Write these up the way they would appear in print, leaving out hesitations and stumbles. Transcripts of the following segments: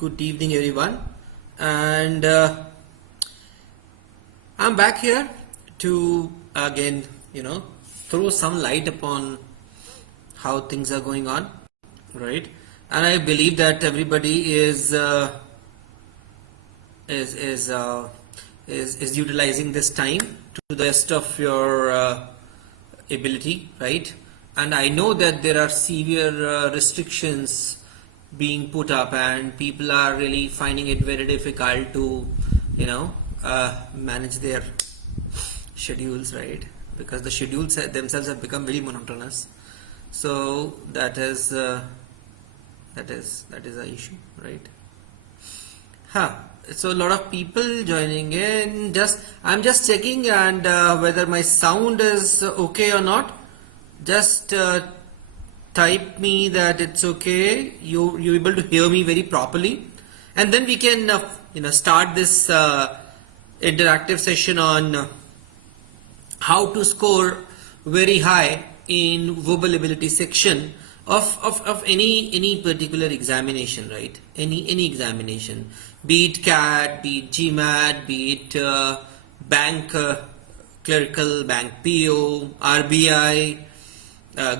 Good evening, everyone, and I'm back here to again, throw some light upon how things are going on, right? And I believe that everybody is utilizing this time to the best of your ability, right? And I know that there are severe restrictions being put up, and people are really finding it very difficult to, manage their schedules, right? Because the schedules themselves have become very monotonous. So that is an issue, right? So a lot of people joining in. I'm just checking and whether my sound is okay or not. Just type me that it's okay. You're able to hear me very properly, and then we can start this interactive session on how to score very high in verbal ability section of any particular examination, right? Any examination, be it CAT, be it GMAT, be it bank clerical, bank PO, RBI,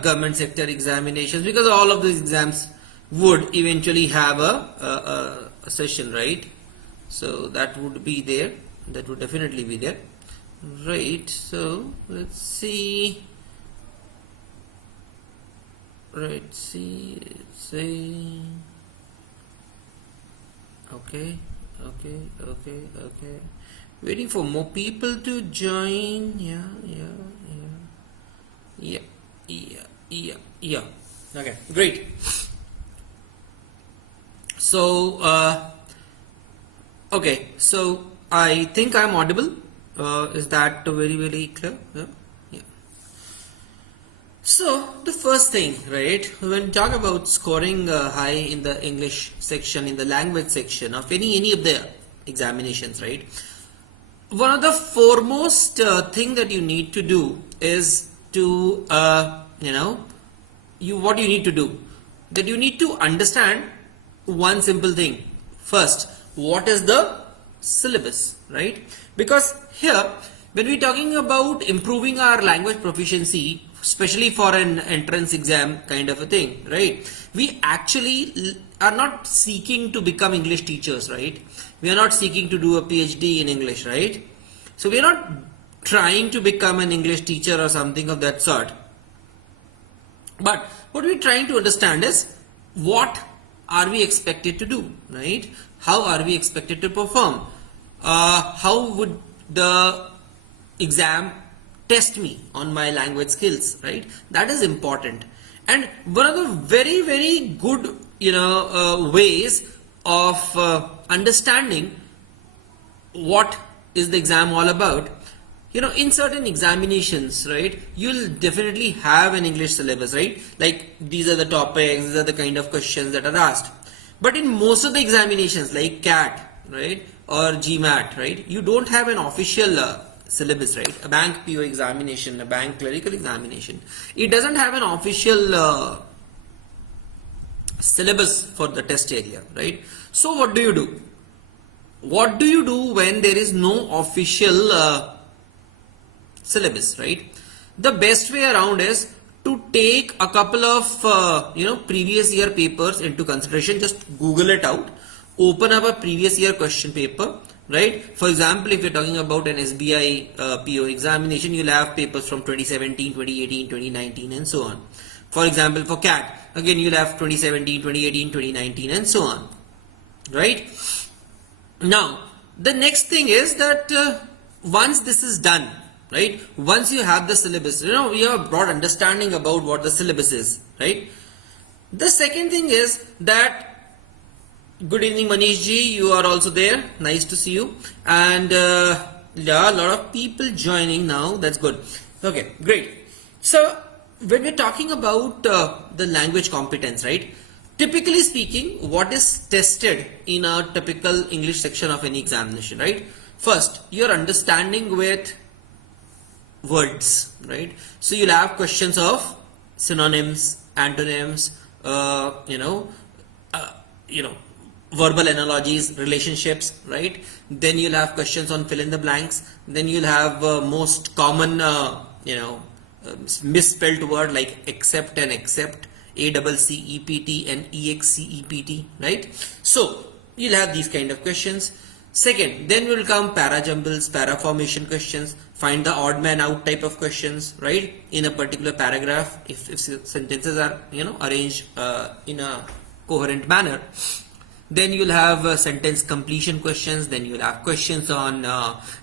government sector examinations, because all of these exams would eventually have a session, right? So that would be there. That would definitely be there, right? So let's see. Right, say okay. Waiting for more people to join. Yeah. Okay, great. So okay, so I think I'm audible. Is that very clear? Yeah. So the first thing, right, when we talk about scoring high in the English section, in the language section of any of the examinations, right, one of the foremost thing that you need to do is to what you need to do, that you need to understand one simple thing. First, what is the syllabus, right? Because here, when we're talking about improving our language proficiency, especially for an entrance exam kind of a thing, right, we actually are not seeking to become English teachers, right? We are not seeking to do a PhD in English, right? So we are not trying to become an English teacher or something of that sort. But what we're trying to understand is, what are we expected to do, right? How are we expected to perform? How would the exam test me on my language skills, right? That is important. And one of the very good ways of understanding what is the exam all about, in certain examinations, right, you'll definitely have an English syllabus, right? Like, these are the topics, these are the kind of questions that are asked. But in most of the examinations like CAT, right, or GMAT, right, you don't have an official syllabus, right? A bank PO examination, a bank clerical examination, it doesn't have an official syllabus for the test area, right? So what do you do? What do you do when there is no official syllabus, right? The best way around is to take a couple of previous year papers into consideration. Just Google it out, open up a previous year question paper, right? For example, if you're talking about an SBI PO examination, you'll have papers from 2017, 2018, 2019 and so on. For example, for CAT, again you'll have 2017, 2018, 2019 and so on, right? Now, the next thing is that once this is done, right, once you have the syllabus, we have a broad understanding about what the syllabus is, right? The second thing is that, good evening Manish ji, you are also there, nice to see you, and yeah, a lot of people joining now, that's good. Okay, great. So when we're talking about the language competence, right, typically speaking, what is tested in a typical English section of any examination, right? First, your understanding with words, right? So you'll have questions of synonyms, antonyms, verbal analogies, relationships, right? Then you'll have questions on fill in the blanks. Then you'll have most common, misspelled word like accept and accept, ACCEPT and EXCEPT, right? So you'll have these kind of questions. Second, then will come para jumbles, para formation questions, find the odd man out type of questions, right? In a particular paragraph, if sentences are arranged in a coherent manner. Then you'll have sentence completion questions. Then you'll have questions on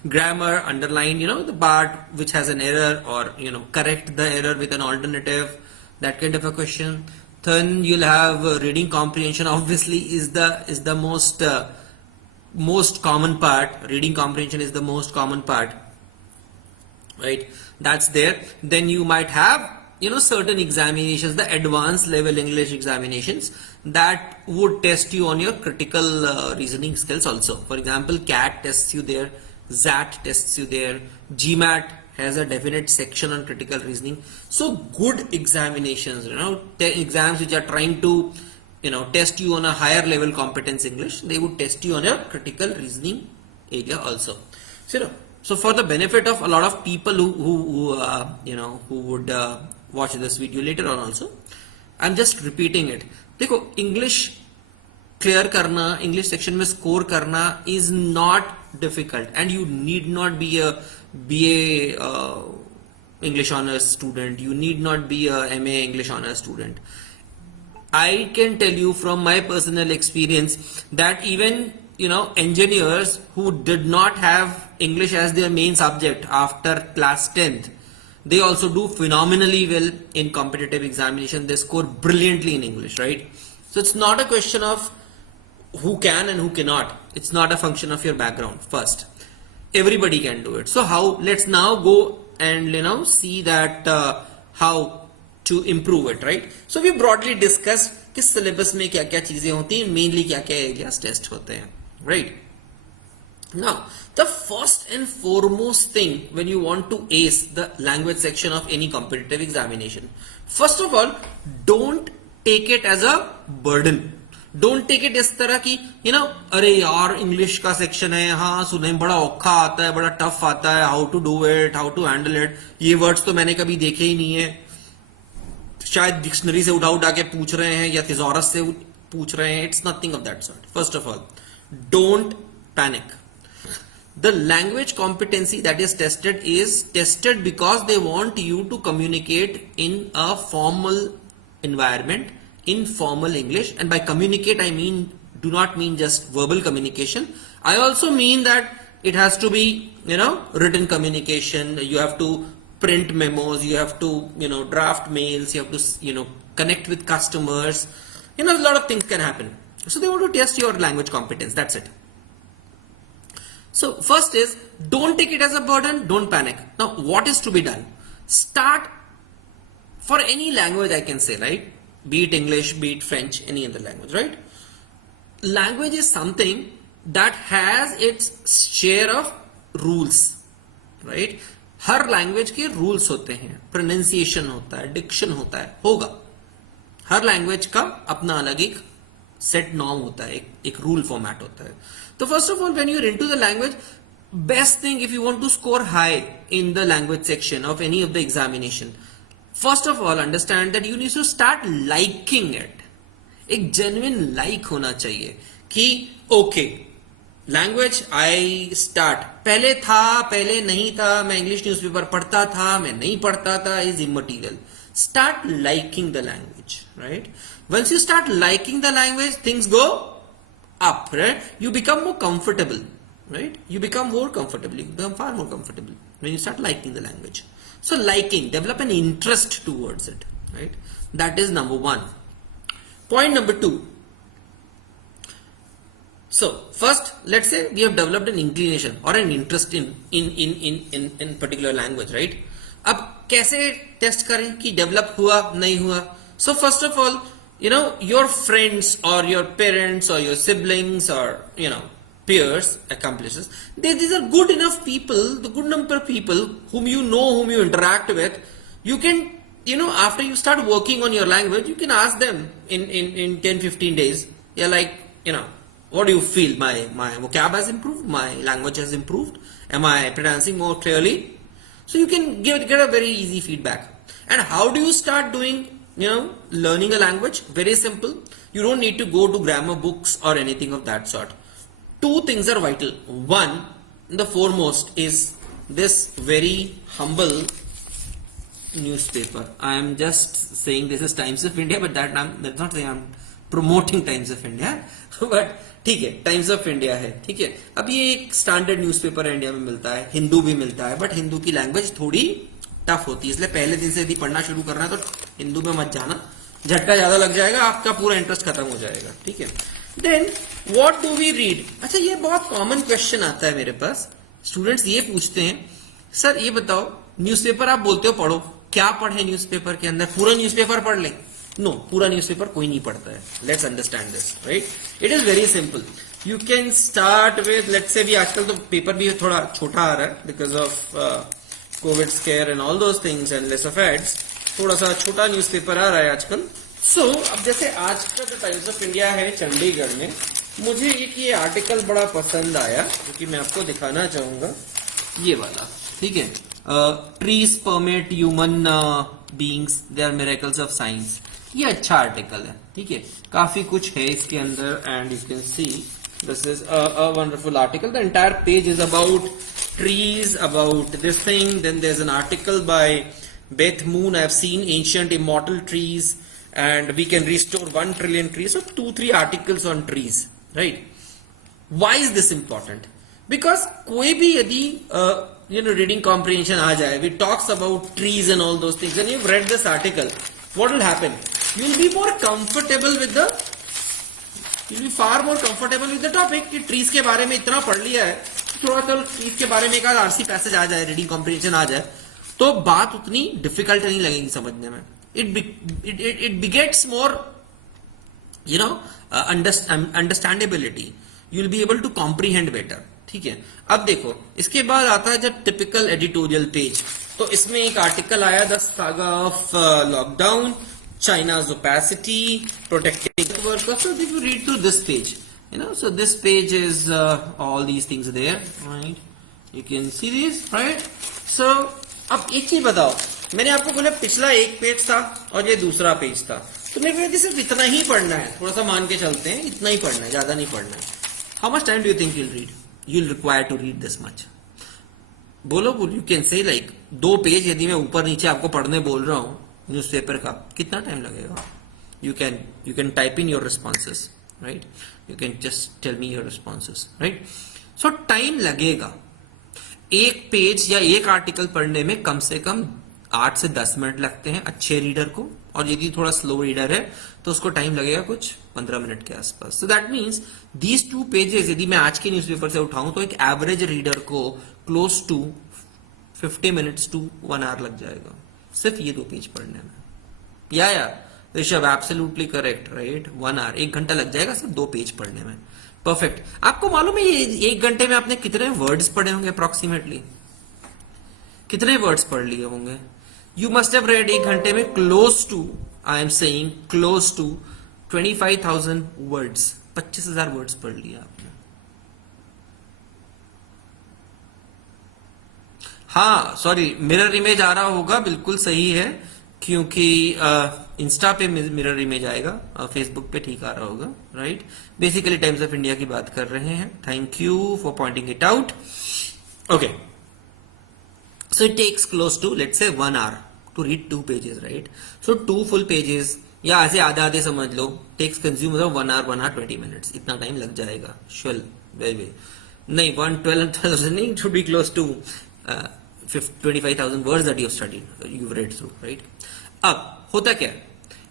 grammar, underline, the part which has an error, or correct the error with an alternative, that kind of a question. Then you'll have reading comprehension. Obviously, is the most common part. Reading comprehension is the most common part, right? That's there. Then you might have certain examinations, the advanced level English examinations, that would test you on your critical reasoning skills also. For example, CLAT tests you there, XAT tests you there, GMAT has a definite section on critical reasoning. So good examinations, exams which are trying to test you on a higher level competence English, they would test you on your critical reasoning area also. So for the benefit of a lot of people who would watch this video later on also, I'm just repeating it. देखो, English clear करना, English section में score करना is not difficult, and you need not be a BA English honors student. You need not be a MA English honors student. I can tell you from my personal experience that even engineers who did not have English as their main subject after class 10th, they also do phenomenally well in competitive examination. They score brilliantly in English, right? So it's not a question of who can and who cannot. It's not a function of your background first. Everybody can do it. So how? Let's now go and see that how to improve it, right? So we broadly discussed कि syllabus में क्या क्या चीजें होती हैं, mainly क्या क्या areas test होते हैं, right? Now, the first and foremost thing when you want to ace the language section of any competitive examination, first of all, don't take it as a burden. Don't take it इस तरह की अरे यार English का section है, हाँ सुनने में बड़ा औखा आता है, बड़ा टफ आता है, how to do it, how to handle it, ये वर्ड्स तो मैंने कभी देखे ही नहीं है, शायद डिक्शनरी से उठा के पूछ रहे हैं या थिसॉरस से पूछ रहे हैं. It's nothing of that sort. First of all, don't panic. The language competency that is tested because they want you to communicate in a formal environment, in formal English. And by communicate, I do not mean just verbal communication. I also mean that it has to be, written communication. You have to print memos, you have to, draft mails, you have to, connect with customers. A lot of things can happen. So they want to test your language competence. That's it. So first is, don't take it as a burden, don't panic. Now what is to be done? Start for any language, I can say, right? Be it English, be it French, any other language, right? Language is something that has its share of rules, right? Her language के rules होते हैं, pronunciation होता है, Dickson होता है, होगा. हर language का अपना अलग एक सेट नॉर्म होता है, एक रूल फॉर्मेट होता है. तो first of all, when you are into the language, best thing if you want to score high in the language section of any of the examination, first of all understand that you need to start liking it. एक genuine like होना चाहिए कि okay, language I start, पहले था, पहले नहीं था, मैं इंग्लिश न्यूज़पेपर पढ़ता था, मैं नहीं पढ़ता था, is immaterial. Start liking the language, right? Once you start liking the language, things go up, right? You become more comfortable, right? You become more comfortable. You become far more comfortable when you start liking the language. So liking, develop an interest towards it, right? That is number one. Point number two. So first, let's say we have developed an inclination or an interest in particular language, right? अब कैसे test करें कि develop हुआ नहीं हुआ? So first of all, your friends or your parents or your siblings or peers, accomplices, these are good enough people, the good number of people whom you know, whom you interact with. You can, after you start working on your language, you can ask them in 10-15 days. You're like, What do you feel? My vocab has improved, my language has improved, am I pronouncing more clearly? So you can get a very easy feedback. And how do you start doing, learning a language? Very simple. You don't need to go to grammar books or anything of that sort. Two things are vital. One, the foremost, is this very humble newspaper. I am just saying this is Times of India, but that's not saying I'm promoting Times of India. But ठीक है, times of India है, ठीक है. अब ये एक standard newspaper India में मिलता है, हिंदू भी मिलता है, बट हिंदू की लैंग्वेज थोड़ी टफ होती है, इसलिए पहले दिन से यदि पढ़ना शुरू करना है तो हिंदू में मत जाना, झटका ज्यादा लग जाएगा, आपका पूरा इंटरेस्ट खत्म हो जाएगा, ठीक है. Then what do we read? अच्छा, ये बहुत कॉमन क्वेश्चन आता है मेरे पास. स्टूडेंट्स ये पूछते हैं, सर ये बताओ, न्यूज़पेपर आप बोलते हो पढ़ो, क्या पढ़े न्यूज़पेपर के अंदर? पूरा न्यूज़पेपर पढ़ लें? नो, पूरा न्यूज़पेपर कोई नहीं पढ़ता है. Let's understand this, right? It is very simple. You can start with, let's say, भी आजकल तो पेपर भी थोड़ा छोटा आ रहा है because of COVID scare and all those things and less of ads. थोड़ा सा छोटा न्यूज़पेपर आ रहा है आजकल. सो अब जैसे आज का जो टाइम्स ऑफ इंडिया है चंडीगढ़ में, मुझे एक ये आर्टिकल बड़ा पसंद आया जो कि मैं आपको दिखाना चाहूंगा, ये वाला, ठीक है. Trees permit human beings their miracles of science. ये अच्छा आर्टिकल है, ठीक है. काफी कुछ है इसके अंदर and you can see this is a wonderful article. The entire page is about trees, about this thing. Then there's an article by Beth Moon. I have seen ancient immortal trees and we can restore 1 trillion trees. So 2-3 articles on trees, right? Why is this important? Because कोई भी यदि reading comprehension आ जाए, we talks about trees and all those things, and you've read this article, what will happen? You'll be more comfortable with the far more comfortable with the topic. कि trees के बारे में इतना पढ़ लिया है, थोड़ा चलो ट्रीज के बारे में एक आध आरसी पैसेज आ जाए, रीडिंग कॉम्प्रिहेंशन आ जाए, तो बात उतनी डिफिकल्ट नहीं लगेगी समझने में. It begets more understandability. You will be able to comprehend better, ठीक है. अब देखो, इसके बाद आता है जब टिपिकल एडिटोरियल पेज. तो इसमें एक आर्टिकल आया, the saga of lockdown, चाइना's opacity, protecting workers. So if you read through this page, so this page is all these things there, right? You can see this, right? So अब एक चीज बताओ, मैंने आपको बोला पिछला एक पेज था और ये दूसरा पेज था, तो मेरे को सिर्फ इतना ही पढ़ना है, थोड़ा सा मान के चलते हैं, इतना ही पढ़ना है, ज्यादा नहीं पढ़ना है. How much time do you think you'll read? You'll require to read this much. बोलो, you can say like 2 page यदि मैं ऊपर नीचे आपको पढ़ने बोल रहा हूँ न्यूज़पेपर का, कितना टाइम लगेगा? You can type in your responses, right? You can just tell me your responses, right? So time लगेगा. एक पेज या एक आर्टिकल पढ़ने में कम से कम 8 से 10 मिनट लगते हैं अच्छे रीडर को, और यदि थोड़ा स्लो रीडर है तो उसको टाइम लगेगा कुछ 15 मिनट के आसपास. So that means these 2 pages यदि मैं आज के न्यूज़पेपर से उठाऊं तो एक एवरेज रीडर को close to 50 minutes to 1 hour लग जाएगा सिर्फ ये 2 पेज पढ़ने में. या Rishabh, absolutely correct, right? 1 hour, 1 घंटा लग जाएगा सिर्फ 2 पेज पढ़ने में. परफेक्ट. आपको मालूम है ये 1 घंटे में आपने कितने वर्ड्स पढ़े होंगे अप्रोक्सीमेटली? कितने वर्ड्स पढ़ लिए होंगे? यू मस्ट हैव रेड 1 घंटे में close to, I am saying close to 25,000 words. 25,000 words पढ़ लिया आपने. हाँ, सॉरी, मिरर इमेज आ रहा होगा, बिल्कुल सही है, क्योंकि इंस्टा पे मिरर इमेज आएगा, फेसबुक पे ठीक आ रहा होगा, right? Basically Times of India की बात कर रहे हैं. Thank you for pointing it out. Okay, so it takes close to, let's say 1 hour to read 2 pages, right? So 2 full pages, या ऐसे आधे आधे समझ लो, टेक्स कंज्यूम 1 आवर 20 मिनट्स, इतना टाइम लग जाएगा. श्योर, वे नहीं, 12,000 नहीं, to be close to 25,000 words that you've read through, right? अब होता क्या है,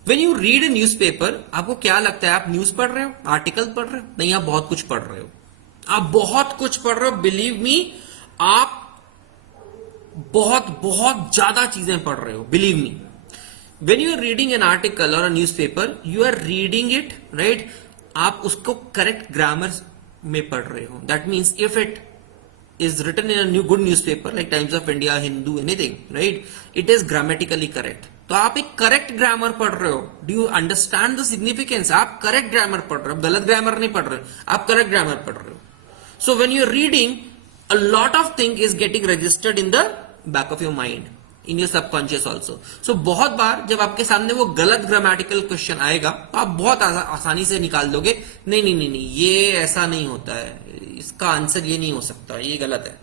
when you read a newspaper, आपको क्या लगता है? आप न्यूज पढ़ रहे हो, आर्टिकल पढ़ रहे हो? नहीं, आप बहुत कुछ पढ़ रहे हो. आप बहुत कुछ पढ़ रहे हो, बिलीव मी, आप बहुत बहुत ज्यादा चीजें पढ़ रहे हो, believe me. when you are reading an article or a newspaper, you are reading it, right? आप उसको करेक्ट ग्रामर में पढ़ रहे हो. that means if it is written in a good newspaper like Times of India, Hindu, anything, right? It is grammatically correct. तो आप एक correct grammar पढ़ रहे हो. Do you understand the significance? आप करेक्ट ग्रामर पढ़ रहे हो, गलत ग्रामर नहीं पढ़ रहे हो, आप करेक्ट ग्रामर पढ़ रहे हो. So when you are reading, a lot of thing is getting registered in the back of your mind, in your subconscious also. So बहुत बार जब आपके सामने वो गलत ग्रामेटिकल क्वेश्चन आएगा तो आप बहुत आसानी से निकाल दोगे, नहीं नहीं नहीं नहीं, ये ऐसा नहीं होता है, इसका आंसर ये नहीं हो सकता, ये गलत है.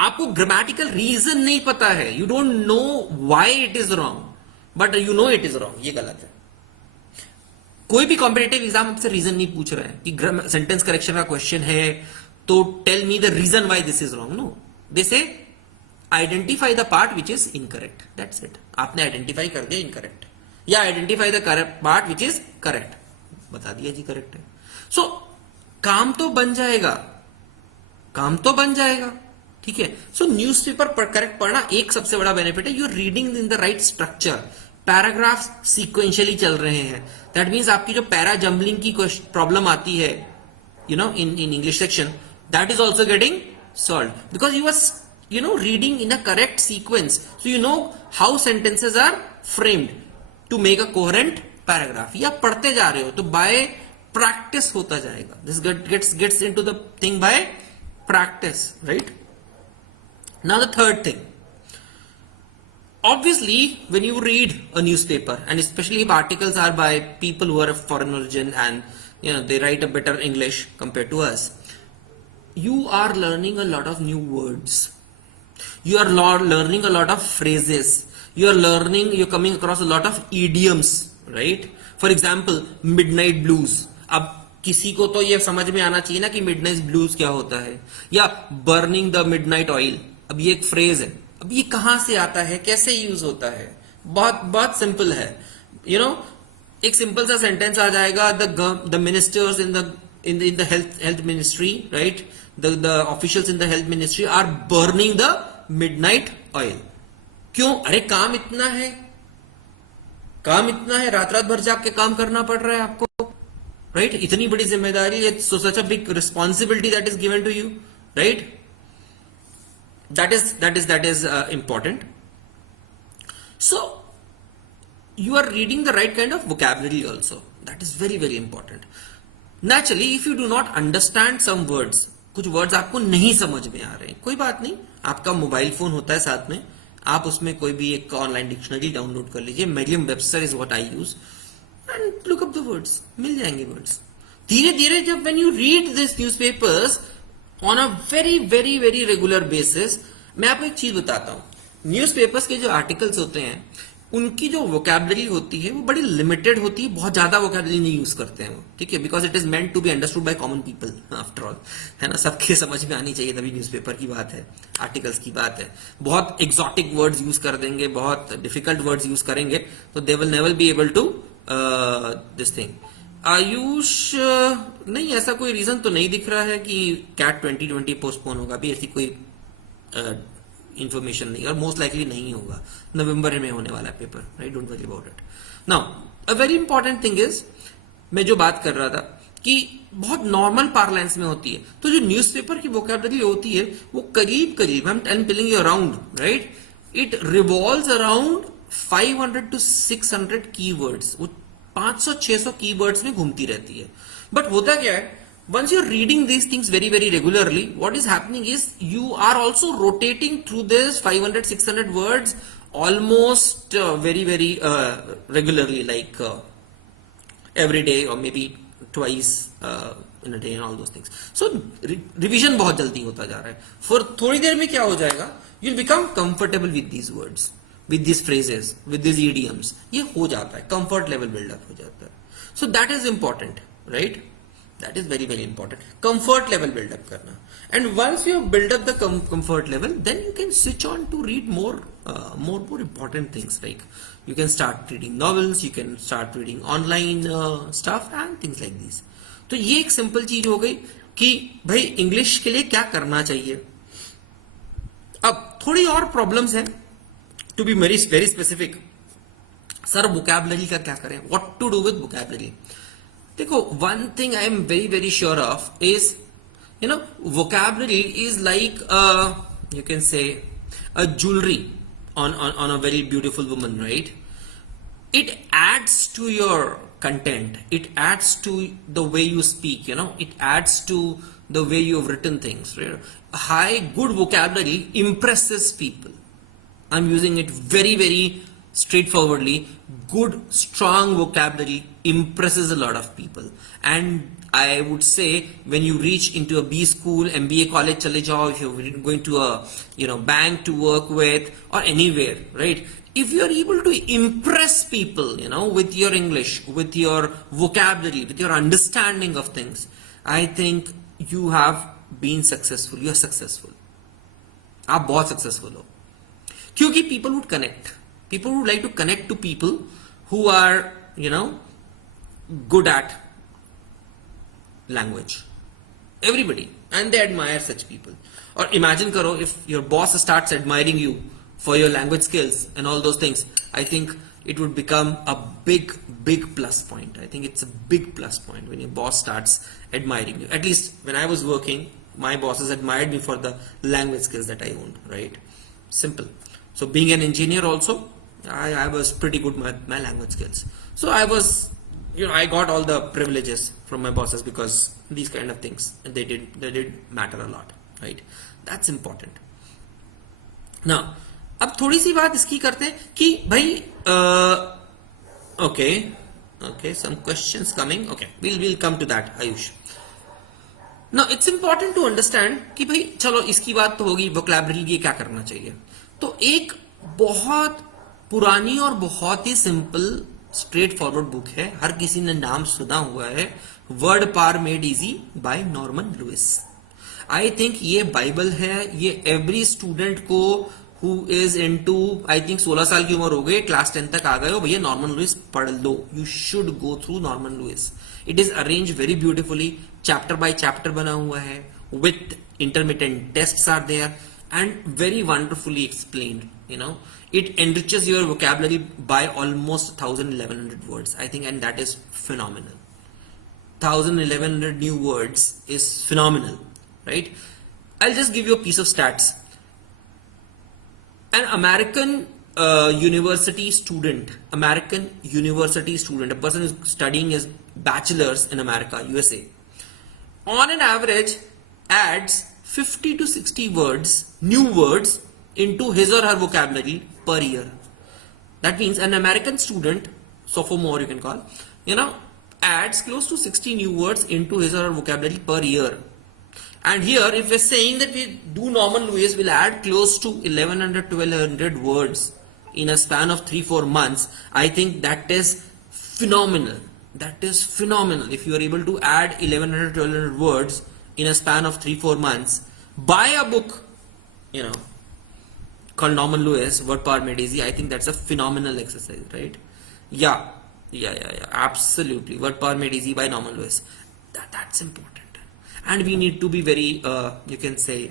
आपको ग्रामेटिकल रीजन नहीं पता है, you don't know why it is wrong, but you know it is wrong, ये गलत है. कोई भी कॉम्पिटेटिव एग्जाम आपसे रीजन नहीं पूछ रहा है कि सेंटेंस करेक्शन का क्वेश्चन है तो tell me the reason why this is wrong. No, they say identify the part which is incorrect, that's it. आपने आइडेंटिफाई कर दिया इनकरेक्ट, या identify the part which is correct, बता दिया जी करेक्ट है. सो काम तो बन जाएगा, काम तो बन जाएगा, ठीक है. सो न्यूज़पेपर करेक्ट पढ़ना एक सबसे बड़ा बेनिफिट है. You are reading in the right structure, paragraphs sequentially चल रहे हैं. दैट मीन्स आपकी जो पैरा जम्बलिंग की प्रॉब्लम आती है, you know, in English section, that is also getting solve because you are, you know, reading in a correct sequence, so you know how sentences are framed to make a coherent paragraph. या पढ़ते जा रहे हो तो by practice होता जाएगा. This gets into the thing by practice, right? Now the third thing, obviously when you read a newspaper, and especially if articles are by people who are of foreign origin and you know they write a better English compared to us, you are learning a lot of new words. You are learning a lot of phrases. You're coming across a lot of idioms, right? For example, midnight blues. अब किसी को तो ये समझ में आना चाहिए ना कि midnight blues क्या होता है, या burning the midnight oil. अब ये एक फ्रेज है, अब ये कहां से आता है, कैसे यूज होता है, बहुत बहुत सिंपल है. यू नो, एक सिंपल सा सेंटेंस आ जाएगा, the ministers in the health ministry, right? The officials in the health ministry are burning the midnight oil. क्यों? अरे काम इतना है, काम इतना है, रात रात भर जाग के काम करना पड़ रहा है आपको, राइट? इतनी बड़ी जिम्मेदारी, such a big responsibility that is given to you, right? That is important. So you are reading the right kind of vocabulary also. That is very very important. Naturally, if you do not understand some words, कुछ words आपको नहीं समझ में आ रहे हैं, कोई बात नहीं, आपका मोबाइल फोन होता है साथ में, आप उसमें कोई भी एक ऑनलाइन डिक्शनरी डाउनलोड कर लीजिए. Merriam Webster is what I use, and look up the words, मिल जाएंगे वर्ड्स. धीरे धीरे जब when you read this newspapers on a very very very regular basis, मैं आपको एक चीज बताता हूं, न्यूज़पेपर्स के जो आर्टिकल्स होते हैं उनकी जो वोकैबुलरी होती है वो बड़ी लिमिटेड होती है, बहुत ज्यादा वोकैबुलरी नहीं यूज करते हैं वो, ठीक है, because it is meant to be understood by common people after all, है ना, सबके समझ में आनी चाहिए, तभी न्यूज़पेपर की बात है, आर्टिकल्स की बात है. बहुत एक्सोटिक वर्ड्स यूज कर देंगे, बहुत डिफिकल्ट वर्ड्स यूज करेंगे, तो they will never be able to this thing. Ayush, नहीं, ऐसा कोई रीजन तो नहीं दिख रहा है कि कैट 2020 पोस्टपोन होगा, अभी ऐसी कोई इंफॉर्मेशन नहीं, और मोस्ट लाइकली नहीं होगा, नवंबर में होने वाला है paper, right? Don't worry about it. Now a very important thing is, मैं जो बात कर रहा था कि बहुत नॉर्मल पार्लेंस में होती है, तो जो न्यूज़पेपर की वोकैबुलरी होती है वो करीब करीब, I am telling you around, right, it revolves around 500 to 600 keywords, वो 500-600 कीवर्ड्स में घूमती रहती है. बट होता क्या है, once you're reading these things very very regularly, what is happening is you are also rotating through this 500-600 words almost very very regularly, like every day or maybe twice in a day and all those things. So revision बहुत जल्दी होता जा रहा है. For थोड़ी देर में क्या हो जाएगा, you'll become comfortable with these words, with these phrases, with these idioms. ये हो जाता है, comfort level build up हो जाता है. So that is important, right? That is very very important. Comfort level build up करना, and once you build up the comfort level, then you can switch on to read more important things, like you can start reading novels, you can start reading online stuff and things like these. तो ये एक simple चीज हो गई कि भाई English के लिए क्या करना चाहिए. अब थोड़ी और प्रॉब्लम्स हैं, to be very very specific. Sir vocabulary का क्या करें, what to do with vocabulary. देखो, one thing I am very very sure of is, you know, vocabulary is like you can say a jewelry on a very beautiful woman, right? it adds to your content, it adds to the way you speak, it adds to the way you've written things, right? High good vocabulary impresses people. I'm using it very, very straightforwardly. Good, strong vocabulary impresses a lot of people. And I would say when you reach into a B school, MBA college chale jao, if you're going to a bank to work with or anywhere, right? If you're able to impress people, with your English, with your vocabulary, with your understanding of things, I think you have been successful. You're successful. आप बहुत successful हो. क्योंकि people would connect. People would like to connect to people who are, good at language. Everybody. And they admire such people. Or imagine karo, if your boss starts admiring you for your language skills and all those things, I think it would become a big, big plus point. I think it's a big plus point when your boss starts admiring you. At least when I was working, my bosses admired me for the language skills that I owned, right? Simple. So being an engineer also, I was pretty good with my language skills. So I was, I got all the privileges from my bosses because these kind of things, they did matter a lot, right? That's important. Now, अब थोड़ी सी बात इसकी करते हैं कि भाई okay, some questions coming. Okay, we'll come to that, Ayush. Now it's important to understand कि भाई चलो इसकी बात तो होगी, vocabulary के क्या करना चाहिए. तो एक बहुत पुरानी और बहुत ही सिंपल स्ट्रेट फॉरवर्ड बुक है, हर किसी ने नाम सुना हुआ है, Word Power Made Easy by Norman Lewis. I think ये बाइबल है. ये एवरी स्टूडेंट को who is into, I think 16 साल की उम्र हो गई, क्लास 10 तक आ गए हो, भैया नॉर्मन लुइस पढ़ लो. You should go through Norman Lewis. It is arrange very beautifully, chapter by chapter बना हुआ है, with intermittent tests are there and very wonderfully explained. It enriches your vocabulary by almost 1100 words, I think, and that is phenomenal. 1100 new words is phenomenal, right? I'll just give you a piece of stats. An American university student, a person who's studying his bachelor's in America, USA, on an average adds 50 to 60 words, new words, into his or her vocabulary per year. That means an American student, sophomore you can call, adds close to 60 new words into his or her vocabulary per year. And here, if we're saying that we do Norman Lewis, we'll add close to 1100, 1200 words in a span of 3-4 months. I think that is phenomenal. That is phenomenal. If you are able to add 1100, 1200 words in a span of 3-4 months, buy a book, called Norman Lewis, Word Power Made Easy. I think that's a phenomenal exercise, right? Yeah, absolutely. Word Power Made Easy by Norman Lewis. That's important. And we need to be very, you can say,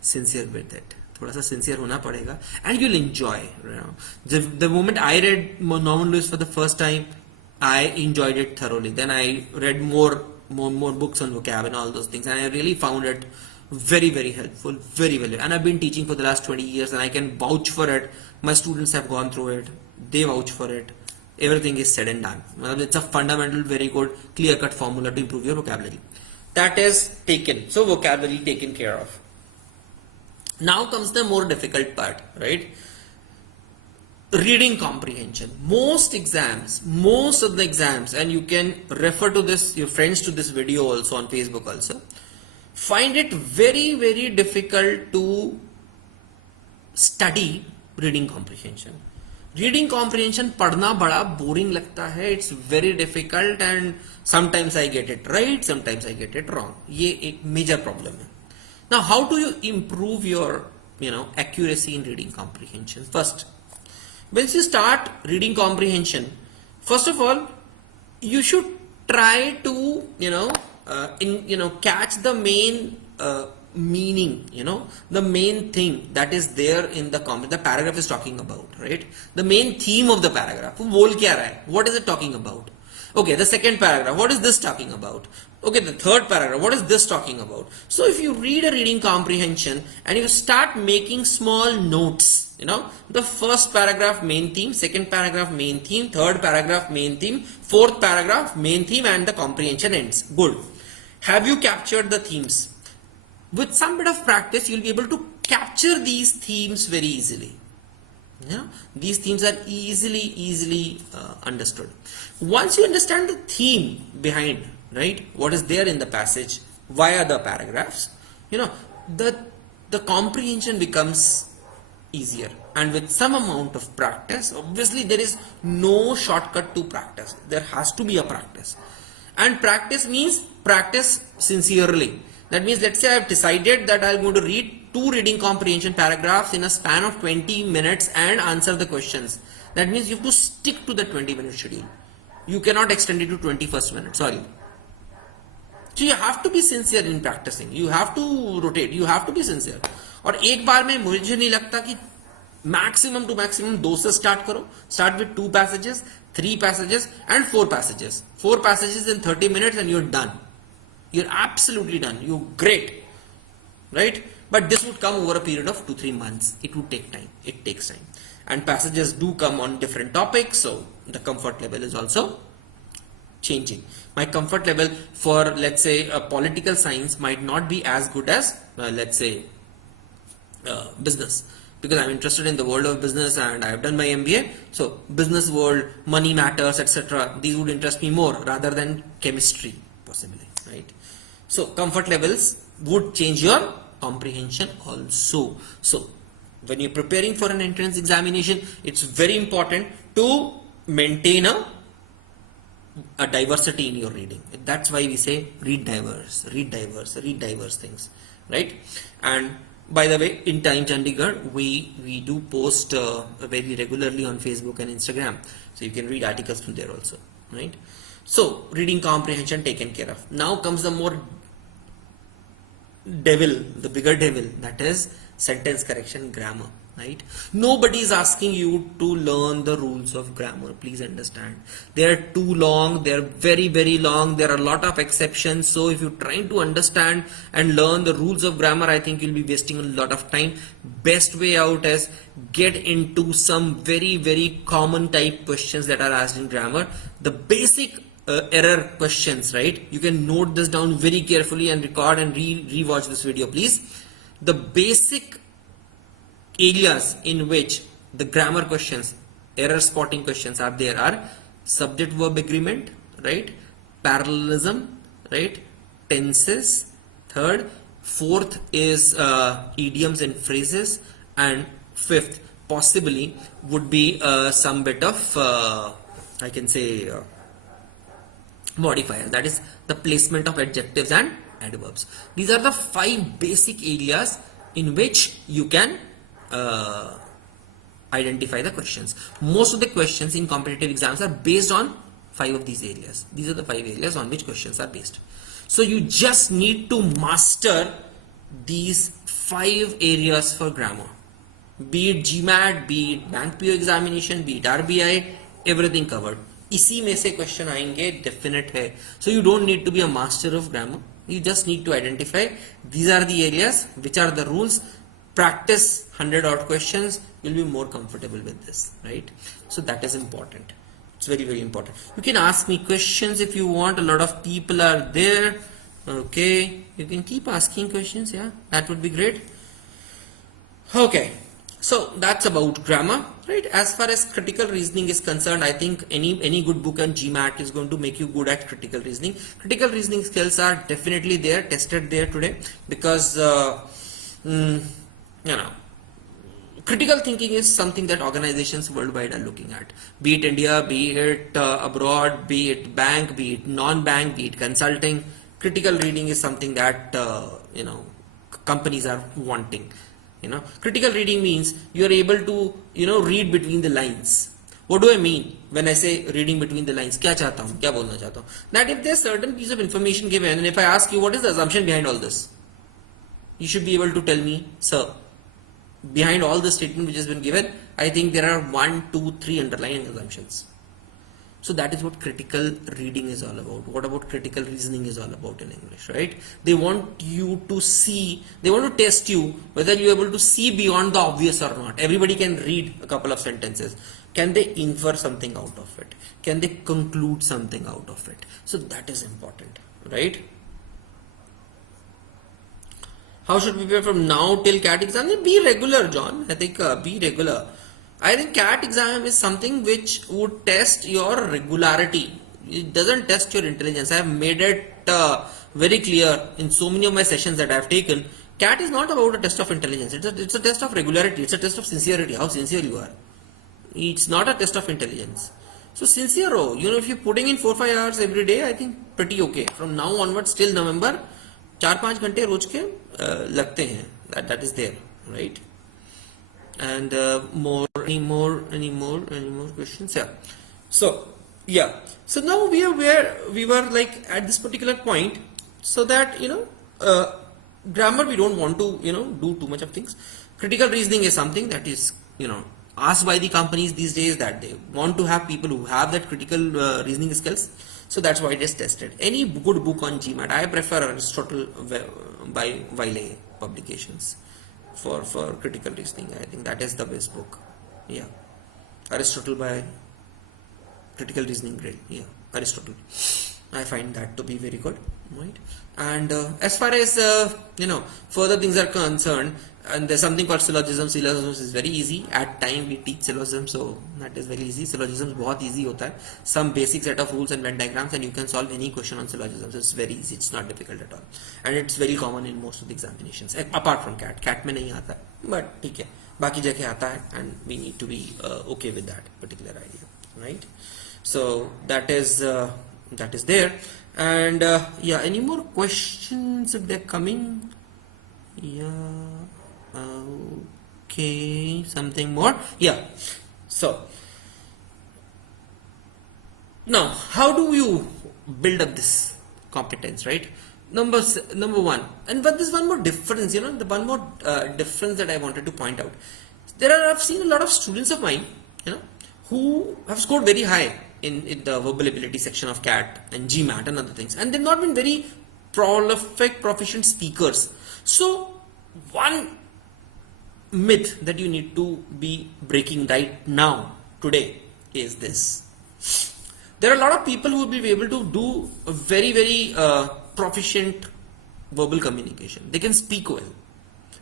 sincere with it. थोड़ा सा sincere होना पड़ेगा, and you'll enjoy. The moment I read Norman Lewis for the first time, I enjoyed it thoroughly. Then I read more books on vocab and all those things, and I really found it very, very helpful, very valuable. And I've been teaching for the last 20 years, and I can vouch for it. My students have gone through it, they vouch for it. Everything is said and done. It's a fundamental, very good, clear-cut formula to improve your vocabulary. That is taken. So vocabulary taken care of. Now comes the more difficult part, right? Reading comprehension. Most of the exams, and you can refer to this, your friends, to this video also on Facebook also, find it very, very difficult to study reading comprehension. Reading comprehension पढ़ना बड़ा boring लगता है. It's very difficult, and sometimes I get it right, sometimes I get it wrong. ये एक major problem है. Now, how do you improve your, accuracy in reading comprehension? First, once you start reading comprehension, first of all, you should try to, catch the main meaning, the main thing that is there in the paragraph is talking about, right? The main theme of the paragraph. बोल क्या रहा है? What is it talking about? Okay, the second paragraph, what is this talking about? Okay, the third paragraph, what is this talking about? So if you read a reading comprehension and you start making small notes, the first paragraph main theme, second paragraph main theme, third paragraph main theme, fourth paragraph main theme, and the comprehension ends. Good. Have you captured the themes? With some bit of practice, you'll be able to capture these themes very easily. These themes are easily understood. Once you understand the theme behind, right, what is there in the passage via the paragraphs, the comprehension becomes easier. And with some amount of practice, obviously there is no shortcut to practice. There has to be a practice. And practice means practice sincerely. That means, let's say I have decided that I am going to read 2 reading comprehension paragraphs in a span of 20 minutes and answer the questions. That means you have to stick to the 20-minute schedule. You cannot extend it to 21st minute. Sorry. So you have to be sincere in practicing. You have to rotate. You have to be sincere. और एक बार में मुझे नहीं लगता कि maximum to maximum 2 से start करो. Start with 2 passages, 3 passages and 4 passages. 4 passages in 30 minutes and you're done. You're absolutely done. You're great. Right? But this would come over a period of 2-3 months. It would take time. It takes time. And passages do come on different topics. So the comfort level is also changing. My comfort level for, let's say, political science might not be as good as, let's say, business. Because I'm interested in the world of business and I have done my MBA. So business world, money matters, etc. These would interest me more rather than chemistry, possibly. Right? So comfort levels would change your comprehension also. So when you're preparing for an entrance examination, it's very important to maintain a diversity in your reading. That's why we say read diverse things, right? And by the way, in T.I.M.E Chandigarh, we do post very regularly on Facebook and Instagram, so you can read articles from there also, right? So reading comprehension taken care of. Now comes the more the bigger devil, that is sentence correction, grammar, right? Nobody is asking you to learn the rules of grammar. Please understand, they are too long. They are very long. There are a lot of exceptions. So if you're trying to understand and learn the rules of grammar, I think you'll be wasting a lot of time. Best way out is get into some very common type questions that are asked in grammar. The basic error questions, right? You can note this down very carefully and record and re-watch this video, please. The basic areas in which the grammar questions, error spotting questions are there are subject verb agreement, right? Parallelism, right? Tenses, third. Fourth is idioms and phrases, and fifth possibly would be some bit of I can say modifier, that is the placement of adjectives and adverbs. These are the 5 basic areas in which you can identify the questions. Most of the questions in competitive exams are based on 5 of these areas. These are the 5 areas on which questions are based. So you just need to master these 5 areas for grammar. Be it GMAT, be it Bank PO examination, be it RBI, everything covered. इसी में से question आएंगे, definite है. So you don't need to be a master of grammar. You just need to identify these are the areas, which are the rules. Practice 100 odd questions. You'll be more comfortable with this, right? So that is important. It's very important. You can ask me questions if you want. A lot of people are there. Okay, you can keep asking questions. Yeah, that would be great. Okay, so that's about grammar, right? As far as critical reasoning is concerned, I think any good book on GMAT is going to make you good at critical reasoning. Critical reasoning skills are definitely there, tested there today, because critical thinking is something that organizations worldwide are looking at. Be it India, be it abroad, be it bank, be it non-bank, be it consulting. Critical reading is something that companies are wanting. Critical reading means you are able to read between the lines. What do I mean when I say reading between the lines? क्या चाहता हूँ, क्या बोलना चाहता हूँ? That if there's certain piece of information given, and if I ask you what is the assumption behind all this, you should be able to tell me, sir, behind all the statement which has been given, I think there are 1, 2, 3 underlying assumptions. So that is what critical reading is all about. What about critical reasoning is all about in English, right? They want you to see, they want to test you whether you're able to see beyond the obvious or not. Everybody can read a couple of sentences. Can they infer something out of it? Can they conclude something out of it? So that is important, right? How should we prepare from now till CAT exam? Be regular, John. I think be regular. I think CAT exam is something which would test your regularity. It doesn't test your intelligence. I have made it very clear in so many of my sessions that I have taken. CAT is not about a test of intelligence. It's a test of regularity. It's a test of sincerity, how sincere you are. It's not a test of intelligence. So sincere, if you're putting in 4-5 hours every day, I think pretty okay. From now onwards till November, 4-5 घंटे रोज के लगते हैं. That is there, right? And any more questions? Yeah. So now we are where we were like at this particular point, so that grammar we don't want to do too much of things. Critical reasoning is something that is asked by the companies these days, that they want to have people who have that critical reasoning skills. So that's why it is tested. Any good book on GMAT, I prefer Aristotle by Wiley publications for critical reasoning. I think that is the best book. Yeah, Aristotle by critical reasoning grade. Yeah, Aristotle. I find that to be very good, right? And as far as further things are concerned, and there's something called syllogism. Syllogisms is very easy. At time we teach syllogism, so that is very easy. Syllogisms बहुत easy होता है. Some basic set of rules and Venn diagrams, and you can solve any question on syllogisms. It's very easy. It's not difficult at all, and it's very common in most of the examinations. Apart from CAT, CAT में नहीं आता, but ठीक है. बाकी जगह आता है, and we need to be okay with that particular idea, right? So that is there. And any more questions if they're coming? Yeah. Okay, something more. Yeah. So now, how do you build up this competence, right? Number one, but there's one more difference. The one more difference that I wanted to point out. I've seen a lot of students of mine, who have scored very high in the verbal ability section of CAT and GMAT and other things, and they've not been very prolific, proficient speakers. So one myth that you need to be breaking right now, today, is this. There are a lot of people who will be able to do a very, very proficient verbal communication. They can speak well.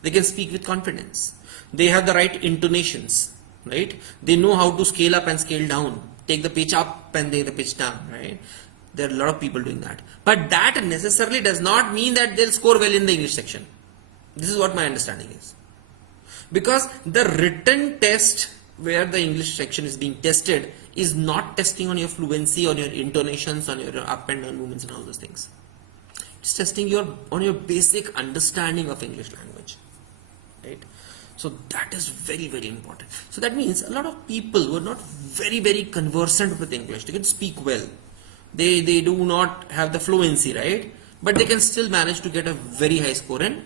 They can speak with confidence. They have the right intonations, right? They know how to scale up and scale down. Take the pitch up and take the pitch down, right? There are a lot of people doing that. But that necessarily does not mean that they'll score well in the English section. This is what my understanding is. Because the written test where the English section is being tested is not testing on your fluency, on your intonations, on your up and down movements and all those things. It's testing on your basic understanding of English language, right? So that is very, very important. So that means a lot of people who are not very, very conversant with English, they can speak well. They do not have the fluency, right? But they can still manage to get a very high score in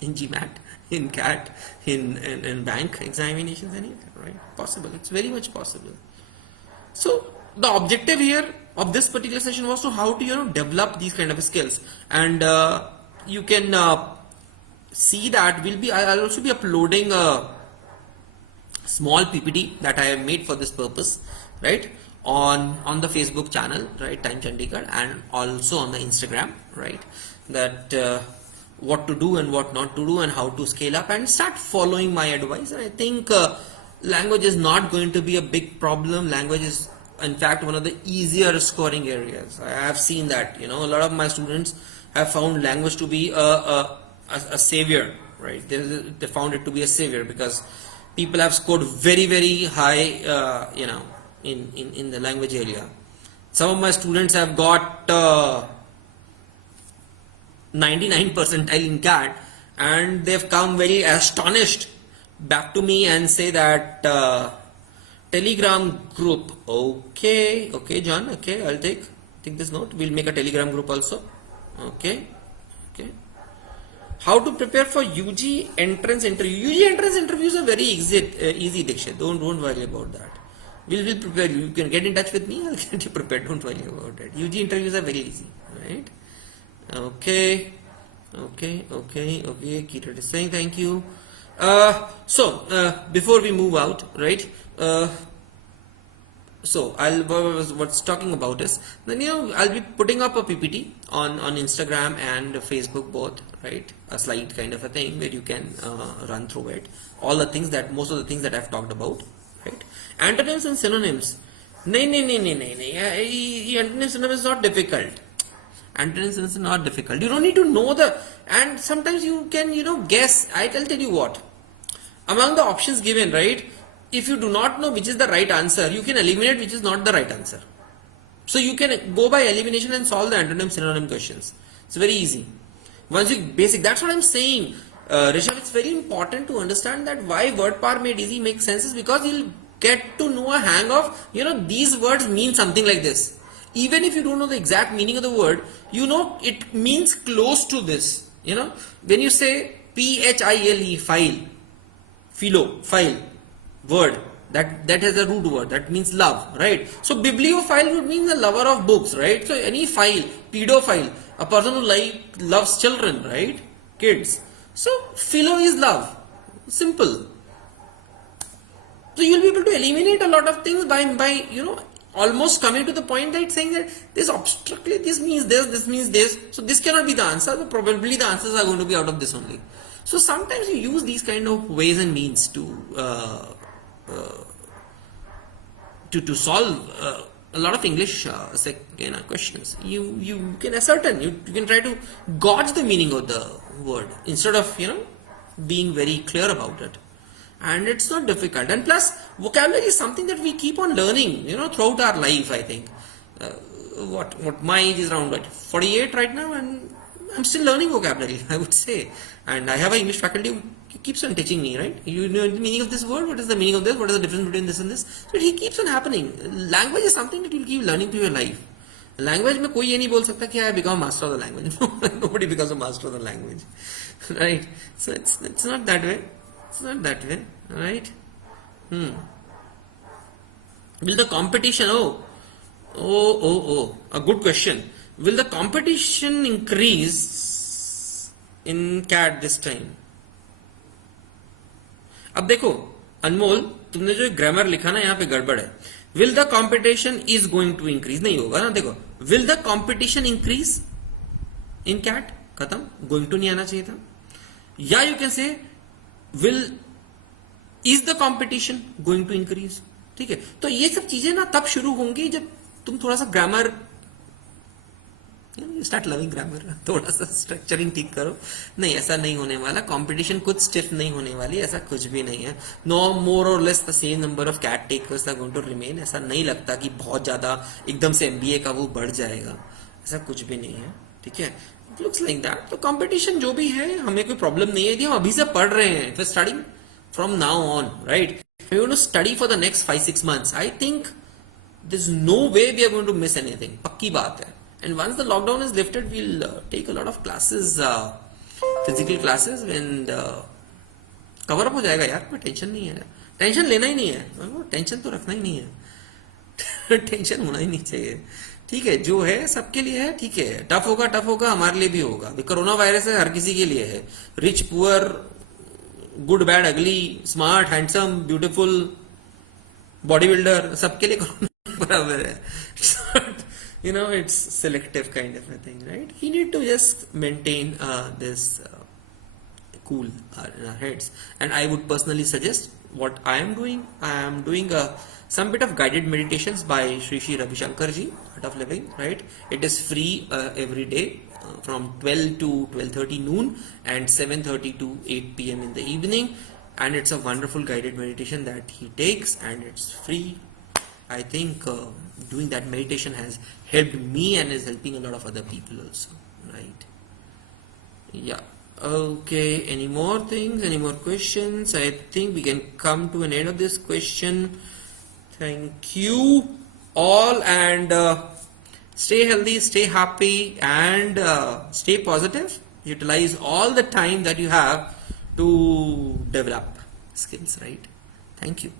GMAT, in CAT, in bank examinations, anywhere, right? Possible. It's very much possible. So the objective here of this particular session was to how to develop these kind of skills, and you can see that I'll also be uploading a small PPT that I have made for this purpose, right? On the Facebook channel, right, T.I.M.E Chandigarh, and also on the Instagram, right? That what to do and what not to do and how to scale up, and start following my advice. And I think language is not going to be a big problem. Language is in fact one of the easier scoring areas. I have seen that, a lot of my students have found language to be a savior, right? They found it to be a savior because people have scored very, very high, in the language area. Some of my students have got 99 percentile in CAT, and they've come very astonished back to me and say that Telegram group. Okay, John. Okay, I'll take this note. We'll make a Telegram group also. Okay. How to prepare for UG entrance interview? UG entrance interviews are very easy, Dikshit. Don't worry about that. We'll prepare you. You can get in touch with me. I'll get you prepared. Don't worry about it. UG interviews are very easy, right? Okay. Kirat is saying thank you. Before we move out, right? So what's talking about is then I'll be putting up a PPT on Instagram and Facebook both, right? A slide kind of a thing where you can run through it. All the things most of the things that I've talked about, right? Antonyms and synonyms. No. Antonyms synonyms is not difficult. Antonyms is not difficult. You don't need to know and sometimes you can guess. I'll tell you what. Among the options given, right? If you do not know which is the right answer, you can eliminate which is not the right answer. So you can go by elimination and solve the antonym synonym questions. It's very easy. Once you that's what I'm saying. Rishabh, it's very important to understand that why word power made easy makes sense is because you'll get to know a hang of, these words mean something like this. Even if you don't know the exact meaning of the word, it means close to this. When you say phile, file, word that has a root word that means love, right? So bibliophile would mean the lover of books, right? So any file, pedophile, a person who loves children, right? Kids. So philo is love. Simple. So you'll be able to eliminate a lot of things by almost coming to the point that saying that this abstractly this means this means this. So this cannot be the answer. But probably the answers are going to be out of this only. So sometimes you use these kind of ways and means to solve a lot of English questions. You can ascertain, you can try to gauge the meaning of the word instead of being very clear about it. And it's not difficult. And plus, vocabulary is something that we keep on learning, throughout our life. I think what my age is around 48 right now, and I'm still learning vocabulary, I would say. And I have an English faculty who keeps on teaching me, right? You know the meaning of this word, what is the meaning of this, what is the difference between this and this. So he keeps on happening. Language is something that you'll keep learning through your life. Language में कोई ये नहीं बोल सकता कि I become master of the language. Nobody becomes a master of the language, right? So it's not that way. It's not that way, right? Will the competition? A good question. Will the competition increase in CAT this time? अब देखो अनमोल, तुमने जो grammar लिखा ना यहाँ पे गड़बड़ है. Will the competition is going to increase? नहीं होगा ना. देखो, will the competition increase in CAT? खत्म. Going to नहीं आना चाहिए था. या you can say is the competition going to increase? ठीक है. तो ये सब चीजें ना तब शुरू होंगी जब तुम थोड़ा सा ग्रामर स्टार्ट लविंग ग्रामर, थोड़ा सा स्ट्रक्चरिंग ठीक करो. नहीं, ऐसा नहीं होने वाला. कंपटीशन कुछ स्टिफ नहीं होने वाली, ऐसा कुछ भी नहीं है. नो मोर और less the same number of CAT takers are going to remain. ऐसा नहीं लगता कि बहुत ज्यादा एकदम से एमबीए का वो बढ़ जाएगा. ऐसा कुछ भी नहीं है. ठीक है. It looks like that. तो कंपटीशन जो भी है, हमें कोई प्रॉब्लम नहीं है. हम अभी से पढ़ रहे हैं. फिर starting from now on, right? We want to study for the next 5-6 months. I think there is no way we are going to miss anything. पक्की बात है. And once the lockdown is lifted, we'll take a lot of classes, physical classes, and cover up हो जाएगा यार. कोई tension नहीं है. Tension लेना ही नहीं है. टेंशन तो रखना ही नहीं है. टेंशन होना ही नहीं चाहिए. ठीक है, जो है सबके लिए है. ठीक है, टफ होगा हमारे लिए भी होगा. कोरोना वायरस है, हर किसी के लिए है. रिच पुअर, गुड बैड अगली, smart handsome beautiful, body builder, सबके लिए कोरोना बराबर है. It's selective kind of a thing, right? We need to just maintain this cool in our heads. And I would personally suggest what I am doing. I am doing some bit of guided meditations by Shri Ravi Shankar ji, Art of Living, right? It is free every day from 12 to 12:30 noon and 7:30 to 8 p.m. in the evening. And it's a wonderful guided meditation that he takes, and it's free. I think doing that meditation has helped me and is helping a lot of other people also, right? Yeah. Okay, any more things, any more questions? I think we can come to an end of this question. Thank you all, and stay healthy, stay happy, and stay positive. Utilize all the time that you have to develop skills, right? Thank you.